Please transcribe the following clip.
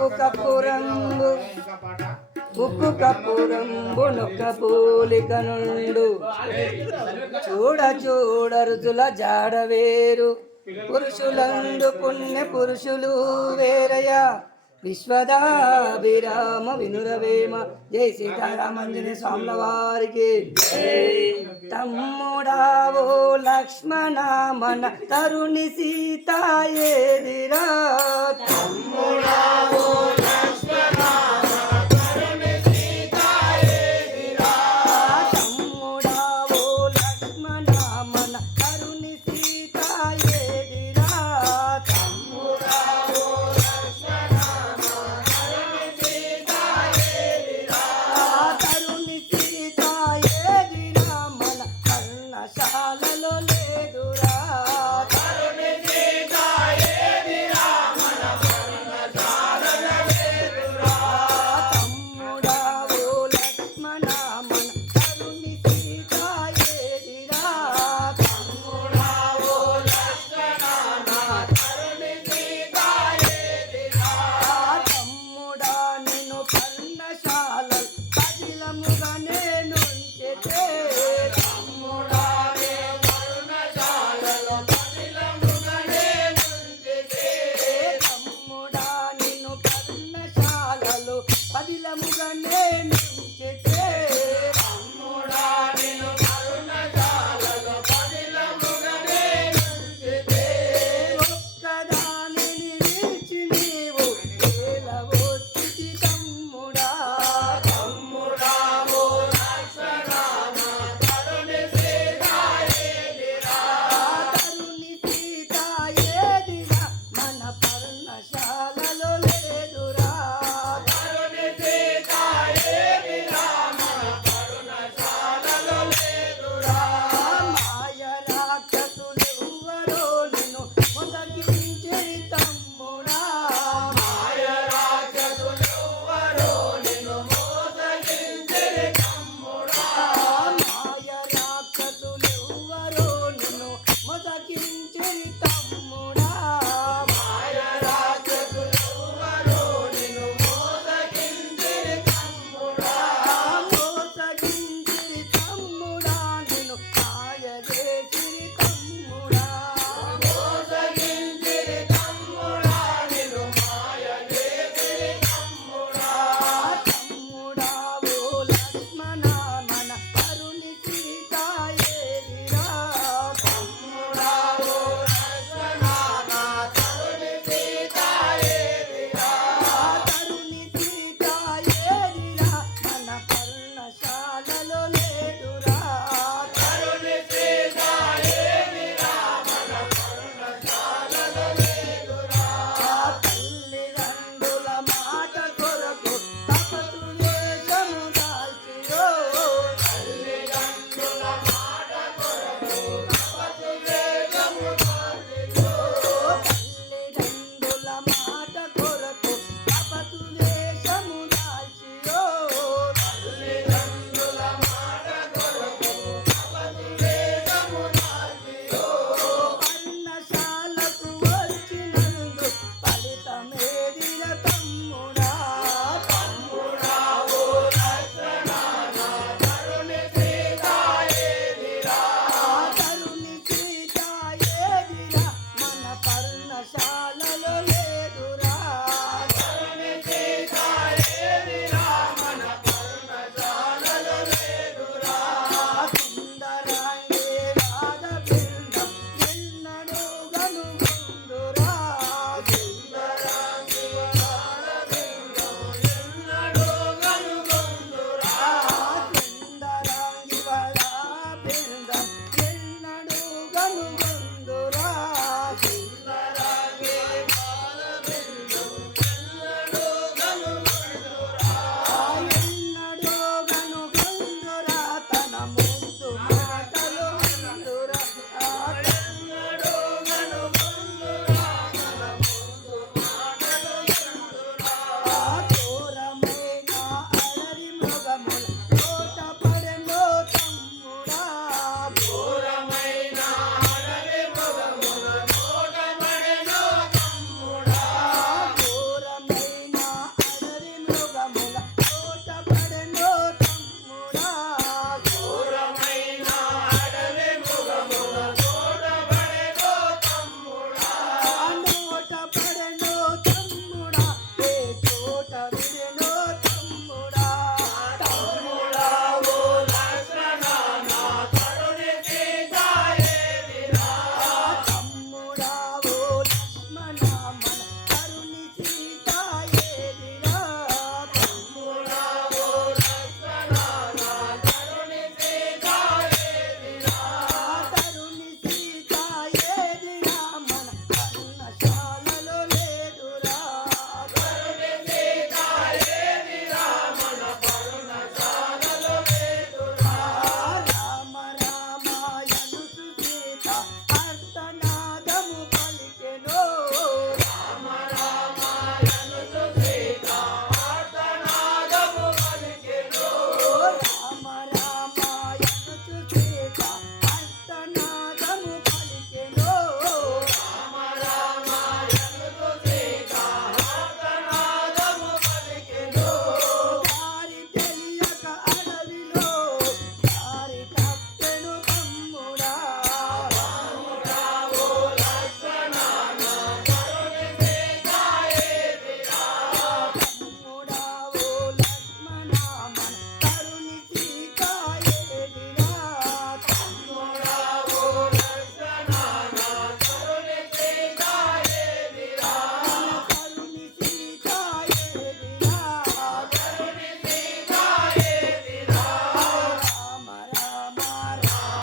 ఉప్పు కప్పు రంగు ఉప్పు కప్పు రంగు నొక్క పోలిక నుండు. చూడ చూడ రుజుల జాడ వేరు. పురుషులందు పుణ్య పురుషులు వేరయా విశ్వదాభిరామ వినురవేమ. జై సీతారామంజని స్వాముల వారికి తమ్ముడావో లక్ష్మణ మన తరుణి సీత ఏదిరా తమ్ముడావో